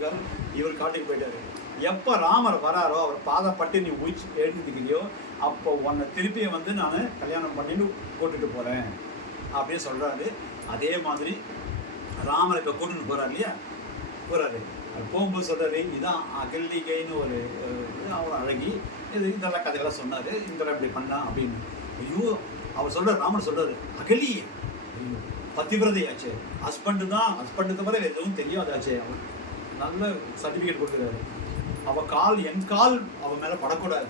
பிரகாரம் இவர் காட்டுக்கு போயிட்டாரு. எப்போ ராமர் வராரோ அவர் பாதப்பட்டு நீ உயிச்சு எழுதிக்கிறியோ அப்போ உன்னை திருப்பியை வந்து நான் கல்யாணம் பண்ணிட்டு கூட்டுட்டு போகிறேன் அப்படின்னு சொல்கிறாரு. அதே மாதிரி ராமர் இப்போ கூட்டுட்டு போகிறார் இல்லையா, போகிறாரு. அது போகும்போது சொல்கிறாரு, இதுதான் அகல்லிகைன்னு ஒரு அழகி, இதெல்லாம் கதையெல்லாம் சொன்னார், இந்த இப்படி பண்ணலாம் அப்படின்னு. ஐயோ அவர் சொல்கிறார், ராமர் சொல்கிறாரு, அகலி பத்திவிரதையாச்சே, ஹஸ்பண்டு தவிர எதுவும் தெரியாதாச்சே, அவன் நல்ல சர்டிஃபிகேட் கொடுக்குறாரு. அவள் என் கால் அவன் மேலே படக்கூடாது.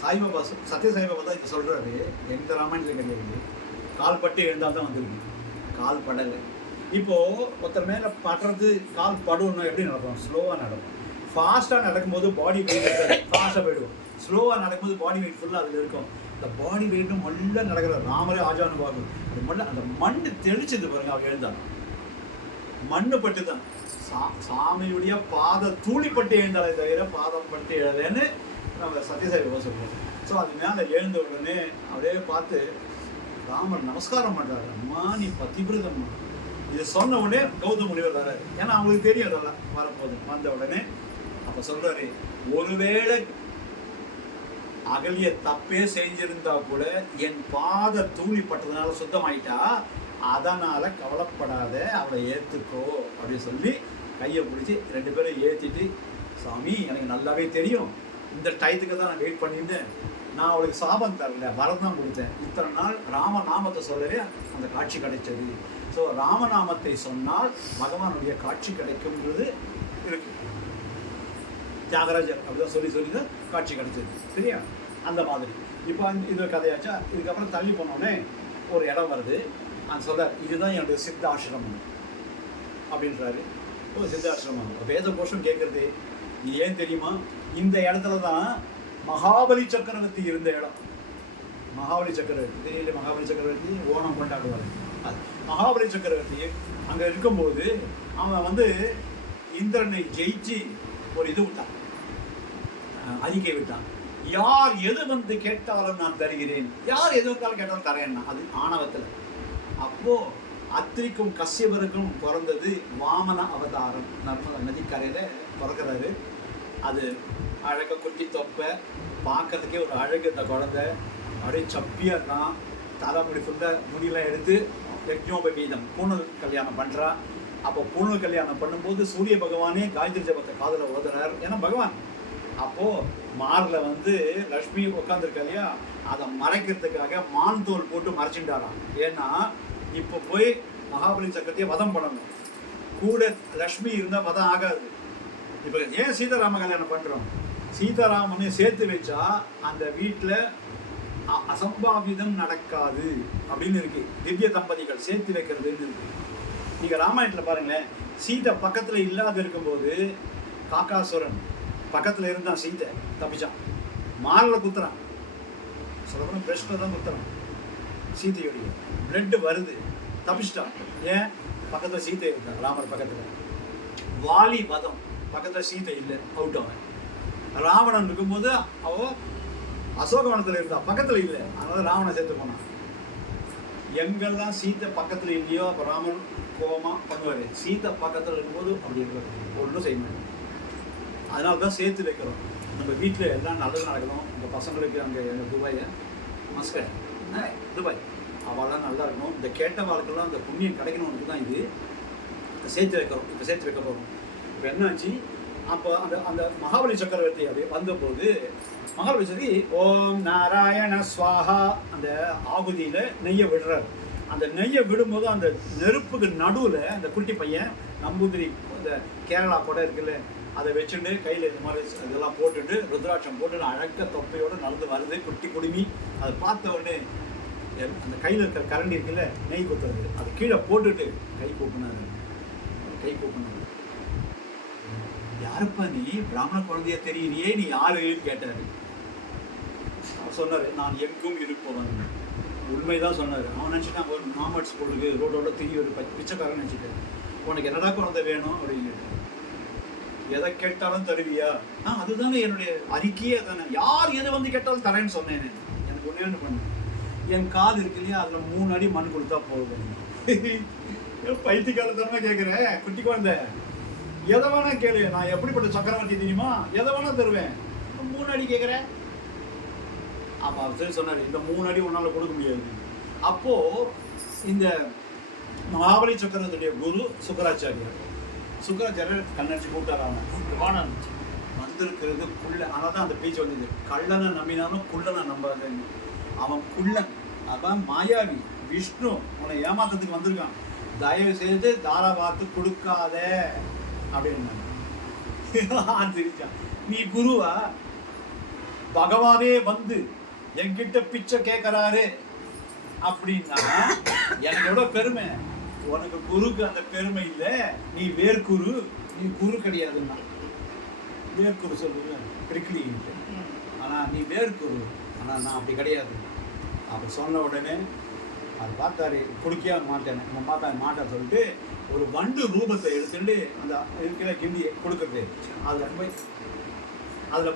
சாய்பாபா சத்ய சாய்பாபா தான் இது சொல்கிறாரு. எந்த ராமாயணத்தில் கிடையாது, கால் பட்டு எழுந்தால் தான் வந்துருக்கு, கால் படலை. இப்போது ஒருத்தர் மேலே படுறது கால் படுவோம்னா எப்படி நடக்கும்? ஸ்லோவாக நடக்கும். ஃபாஸ்ட்டாக நடக்கும்போது பாடி வெயிட் ஃபாஸ்ட்டாக போயிடுவோம். ஸ்லோவாக நடக்கும்போது பாடி வெயிட் ஃபுல்லாக அதில் இருக்கும். இந்த பாடி வெயிட்டும் மல்ல நடக்கிற ராமரே ஆஜானுபாகும். அது மல்ல அந்த மண் தெளிச்சது பாருங்க, அவர் எழுந்தான் மண்ணு பட்டு தான். சாமியுடைய பாத தூளிப்பட்டு எழுந்தாலே தவிர பாதம் பட்டு எழுதேன்னு நம்ம சத்யசாய்பாபா சொல்லுவோம். ஸோ அது மேலே எழுந்த உடனே அவரே பார்த்து ராமர் நமஸ்காரம் பண்ணுறாரு. அம்மா நீ பதிவிரதம்மா. இதை சொன்ன உடனே கௌதம முனிவர் வர்றாரு. ஏன்னா அவங்களுக்கு தெரியும் அதெல்லாம் வரப்போகுது. வந்த உடனே அப்போ சொல்கிறாரு, ஒருவேளை அகலிய தப்பே செஞ்சிருந்தா கூட என் பாத தூளிப்பட்டதுனால சுத்தமாயிட்டா, அதனால் கவலைப்படாத, அவளை ஏற்றுக்கோ அப்படின்னு சொல்லி கையை பிடிச்சி 2 பேரும் ஏற்றிட்டு, சாமி எனக்கு நல்லாவே தெரியும் இந்த டயத்துக்கு தான் நான் வெயிட் பண்ணியிருந்தேன், நான் அவளுக்கு சாபம் தரல, வரம் தான் கொடுத்தேன், இத்தனை நாள் ராமநாமத்தை சொல்லவே அந்த காட்சி கிடைச்சது. ஸோ ராமநாமத்தை சொன்னால் பகவானுடைய காட்சி கிடைக்கும்ன்றது இருக்கு. தியாகராஜர் அப்படிதான் சொல்லி தான் காட்சி கிடைச்சது. சரியா? அந்த மாதிரி இப்போ இது கதையாச்சா. இதுக்கப்புறம் தள்ளி போனோடனே ஒரு இடம் வருது. அந்த சொல்ல இதுதான் என்னுடைய சித்தாசிரமம் அப்படின்றாரு. ஓ சித்தாசிரமம், வேத கோஷம் கேட்குறது இது ஏன் தெரியுமா? இந்த இடத்துல தான் மகாபலி சக்கரவர்த்தி இருந்த இடம். மகாபலி சக்கரவர்த்தி தெரியல, மகாபலி சக்கரவர்த்தி ஓணம் கொண்டாடுவார். அது மகாபலி சக்கரவர்த்தி அங்கே இருக்கும்போது அவன் வந்து இந்திரனை ஜெயிச்சு ஒரு இது விட்டான், அறிக்கை விட்டான். யார் எது வந்து கேட்டாலும் நான் தருகிறேன், யார் எது வந்தாலும் கேட்டாலும் தரேன்னா, அது ஆணவத்தில். அப்போ அத்திரிக்கும் கஷ்யபருக்கும் பிறந்தது வாமன அவதாரம். நர்மதா நதிக்கரையில் பிறக்கிறாரு. அது அழக குட்டி தொப்பை, பார்க்கறதுக்கே ஒரு அழகு. இந்த குழந்தை அப்படியே சப்பியாக இருக்கான், தலைமுடி ஃபுல்லாக முடியெல்லாம் எடுத்து யஜ்ஞோபவீதம் பூணல் கல்யாணம் பண்ணுறா. அப்போ பூணல் கல்யாணம் பண்ணும்போது சூரிய பகவானே காயத்ரி ஜபத்தை காதில் ஓதுறார். ஏன்னா பகவான் அப்போது மாரில் வந்து லக்ஷ்மி உட்காந்துருக்கா இல்லையா, அதை மறைக்கிறதுக்காக மான் தோல் போட்டு மறைச்சிட்டாராம். ஏன்னா இப்போ போய் மகாபலி சக்கரத்தையே வதம் பண்ணணும், கூட லக்ஷ்மி இருந்தால் வதம் ஆகாது. இப்போ ஏன் சீதாராம கல்யாணம் பண்ணுறோம்? சீதாராமனையும் சேர்த்து வச்சா அந்த வீட்டில் அசம்பாவிதம் நடக்காது அப்படின்னு இருக்கு. திவ்ய தம்பதிகள் சேர்த்து வைக்கிறதுன்னு இருக்கு. நீங்கள் ராமாயணத்தில் பாருங்களேன், சீதை பக்கத்தில் இல்லாத இருக்கும்போது காக்காசுரன் பக்கத்தில் இருந்தான், சீதை தப்பிச்சான், மாரில் குத்துறான், சொல்லப்போனால் பிரஷ்டில் தான் குத்துறான். சீதையுடைய பிளட்டு வருது, தப்பிச்சிட்டான். ஏன்? பக்கத்தில் சீதை இருந்தான், ராமர் பக்கத்தில். வாலி வதம், பக்கத்தில் சீதை இல்லை, அவுட். அவன் ராவணன் இருக்கும்போது அவன் அசோகவனத்தில் இருந்தான், பக்கத்தில் இல்லை, அதனால ராவணன் சேர்த்து போனான். எங்கெல்லாம் சீத்தை பக்கத்தில் இல்லையோ அப்போ ராமன் கோபமாக பண்ணுவார். சீத்தை பக்கத்தில் இருக்கும்போது அப்படி இருக்கிறது ஒன்றும் செய்ய மாட்டேன். அதனால தான் சேர்த்து வைக்கிறோம். நம்ம வீட்டில் எல்லாம் நல்லது நடக்கணும். இந்த பசங்களுக்கு அங்கே எங்கள் துபாயை மஸ்கட் துபாய் அவெல்லாம் நல்லா இருக்கணும். இந்த கேட்ட வாழ்க்கைலாம் அந்த புண்ணியம் கிடைக்கணும்னு தான் இது சேர்த்து வைக்கிறோம். இப்போ சேர்த்து வைக்க போகிறோம். இப்போ என்னாச்சு, அப்போ அந்த அந்த மகாபலி சக்கரவர்த்தி அப்படி வந்தபோது மகாபலி சக்கரவர்த்தி ஓம் நாராயண ஸ்வாஹா அந்த ஆகுதியில் நெய்யை விடுறாரு. அந்த நெய்யை விடும்போது அந்த நெருப்புக்கு நடுவில் அந்த குட்டி பையன் நம்பூதிரி இந்த கேரளா கொடை இருக்குல்ல, அதை வச்சுட்டு கையில் இந்த மாதிரி இதெல்லாம் போட்டுட்டு ருத்ராட்சம் போட்டு அழக தொப்பையோடு நடந்து வருது. குட்டி குடுமி அதை பார்த்த உடனே அந்த கையில் இருக்கிற கரண்டி இருக்குல்ல, நெய் குத்துறது, அது கீழே போட்டுட்டு கை கூப்பினாரு. யாருப்பா நீ? பிராமண குழந்தைய தெரியலையே, நீ யாருன்னு கேட்டாரு. சொன்னார், நான் எங்கும் இருப்பவன். உண்மைதான் சொன்னார். அவன் நினச்சிட்டான் ஒரு நாமட்ஸ் போடுறது ரோடோட திரி ஒரு பிச்சைக்காரன் நினச்சிட்டு, உனக்கு என்னடா குழந்தை வேணும் அப்படின்னு. எதை கேட்டாலும் தருவியா? அதுதானே என்னுடைய அறிக்கையே தானே, யார் எது வந்து கேட்டாலும் தரேன்னு சொன்னேன். எனக்கு ஒன்றே ஒன்று பண்ணு, என் கால் இருக்கு இல்லையா, அதில் 3 அடி மண் கொடுத்தா போதும். பைத்திய காலத்தனமா கேட்குறேன், குட்டி குழந்தை எதை வேணா கேளு, நான் எப்படிப்பட்ட சக்கரவர்த்தி தெரியுமா, எதை வேணா தருவேன். 3 அடி கேட்குறேன். அப்போ அவர் சரி சொன்னார், இந்த 3 அடி உன்னால் கொடுக்க முடியாது. அப்போது இந்த மகாபலி சக்கரவர்த்தியுடைய குரு சுக்கராச்சாரியார் கண்ணடிச்சு கூப்பிட்டார். அவன் வந்திருக்கிறது குள்ள, ஆனால் தான் அந்த பேச்சு வந்தது, கள்ளனை நம்பினாலும் குள்ளனை நம்பாதேன்னு. அவன் குள்ளன், அதான் மாயாவி விஷ்ணு, உன்னை ஏமாத்தத்துக்கு வந்திருக்கான், தயவு செய்து தாரா பார்த்து கொடுக்காத அப்படின்னு தெரிஞ்சான். நீ குருவா, பகவானே வந்து என்கிட்ட பிச்சை கேட்கறாரு அப்படின்னா எனக்கு எவ்வளோ பெருமை. உனக்கு குருக்கு அந்த பெருமை இல்லை, நீ வேர்க்குரு, நீ குரு கிடையாதுன்னா. வேர்க்குரு சொல்லுங்க பிரிக்கிலி, ஆனால் நீ வேர்க்குரு, ஆனால் நான் அப்படி கிடையாது. அப்படி சொன்ன உடனே அது பார்த்தாரு, குடிக்கவே மாட்டேன், நம்ம மாட்டேன் சொல்லிட்டு ஒரு வண்டு ரூபத்தை எடுத்துட்டு அந்த இருக்கிற கிண்டியை கொடுக்குறது, அதில் போய் அதில்